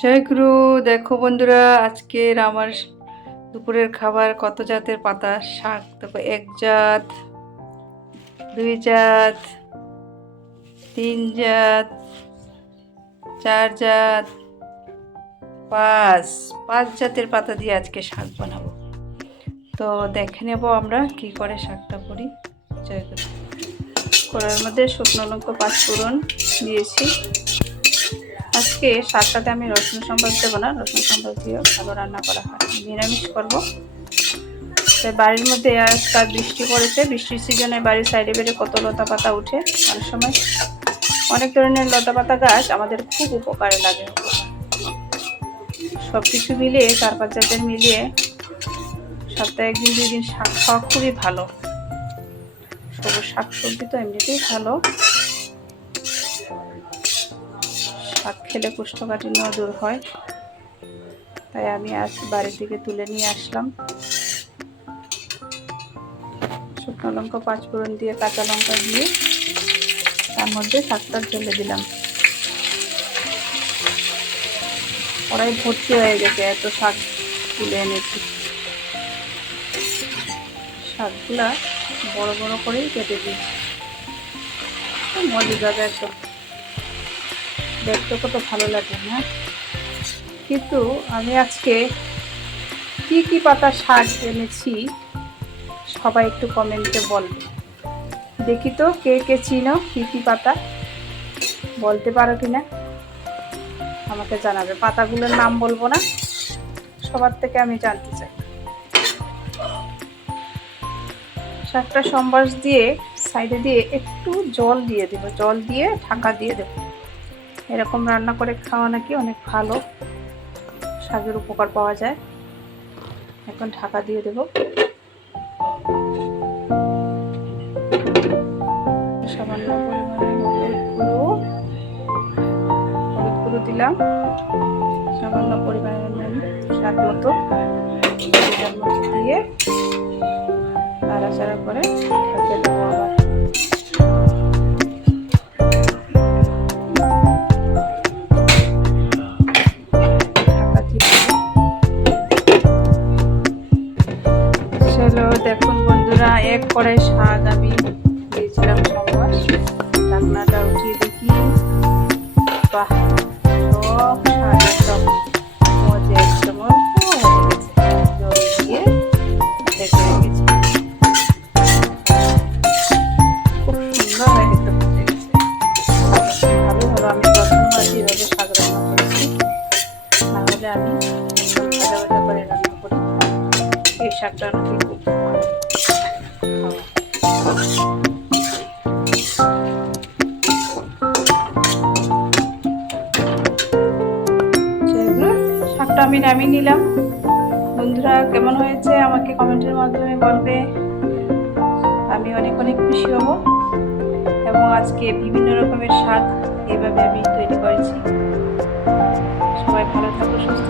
জয় গুরু। দেখো বন্ধুরা, আজকের আমার দুপুরের খাবার কত জাতের পাতা শাক। দেখো, এক জাত, দুই জাত, তিন জাত, চার জাত, পাঁচ পাঁচ জাতের পাতা দিয়ে আজকে শাক বানাবো। তো দেখে নেব আমরা কি করে শাকটা করি। জয় গুরু। কড়াইয়ের মধ্যে শুকনো লঙ্কা 5 ফোড়ন দিয়েছি। আজকে শাকটাতে আমি রসুন সম্বাদ দেবো না, রসুন সম্বাদ দিয়েও ভালো রান্না করা হয়, নিরামিষ করবো। তাই বাড়ির মধ্যে আজকাল বৃষ্টি পড়েছে, বৃষ্টির সিজনে বাড়ির সাইডে বেড়ে কত লতা পাতা উঠে। অনেক সময় অনেক ধরনের লতা পাতা গাছ আমাদের খুব উপকারে লাগে। সব কিছু মিলিয়ে 4-5 জাতের মিলিয়ে সপ্তাহে 1-2 দিন শাক খাওয়া খুবই ভালো। সবুজ শাক সবজি তো এমনিতেই ভালো, শাক খেলে কোষ্ঠকাঠিন্য দূর হয়। তাই আমি আজ বাড়ি থেকে তুলে নিয়ে আসলাম। শুকনো লঙ্কা 5 ফোড়ন দিয়ে, কাঁচা লঙ্কা দিয়ে তার মধ্যে শাকটা ঢেলে দিলাম। কড়াই ভর্তি হয়ে গেছে, এত শাক তুলে এনেছি। শাকগুলা বড় বড় করেই কেটে দিয়েছি, মজা যাবে একদম, দেখতে কত ভালো লাগে না? কিন্তু আমি আজকে কি কি পাতা শাক এনেছি সবাই একটু কমেন্টে বলবে, দেখি তো কে কে চিনো, কি কি পাতা বলতে পারো কিনা আমাকে জানাবে। পাতাগুলোর নাম বলবো না, সবার থেকে আমি জানতে চাই। শাকটা সম্বাস দিয়ে সাইডে দিয়ে একটু জল দিয়ে দেব, জল দিয়ে ঢাকা দিয়ে দেব। এরকম রান্না করে খাওয়া নাকি অনেক ভালো, শাকের উপকার পাওয়া যায়। এখন ঢাকা দিয়ে দেব। সামান্য পরিমাণে হলুদ গুঁড়ো দিলাম, সামান্য পরিমাণে নুন স্বাদ মতো দিয়ে নাড়াচাড়া করে ঢেকে দেবো। আবার ঢাকা দিয়ে চলো। দেখুন বন্ধুরা, এক কড়াই শাক আমি দিয়েছিলাম সম্বাস, ঢাকনাটা উঠিয়ে দেখি, বাহ, সব শাক একদম মজা, একদম অল্প হয়ে গেছে। জল দিয়ে ঢেকে রেখেছি, খুব সুন্দর হয়ে গেছে, ফুটে গেছে। ভালো হলো আমি প্রথমবার যেভাবে শাক রান্না করেছি, তাহলে আমি ভাজা ভাজা করে রান্না করি। এই শাকটা নাকি খুব ভালো শাকটা আমি নামিয়ে নিলাম। বন্ধুরা, কেমন হয়েছে আমাকে কমেন্টের মাধ্যমে বলবে, আমি অনেক অনেক খুশি হব। এবং আজকে বিভিন্ন রকমের শাক এইভাবে আমি তৈরি করেছি। সবাই ভালো থাকো, সুস্থ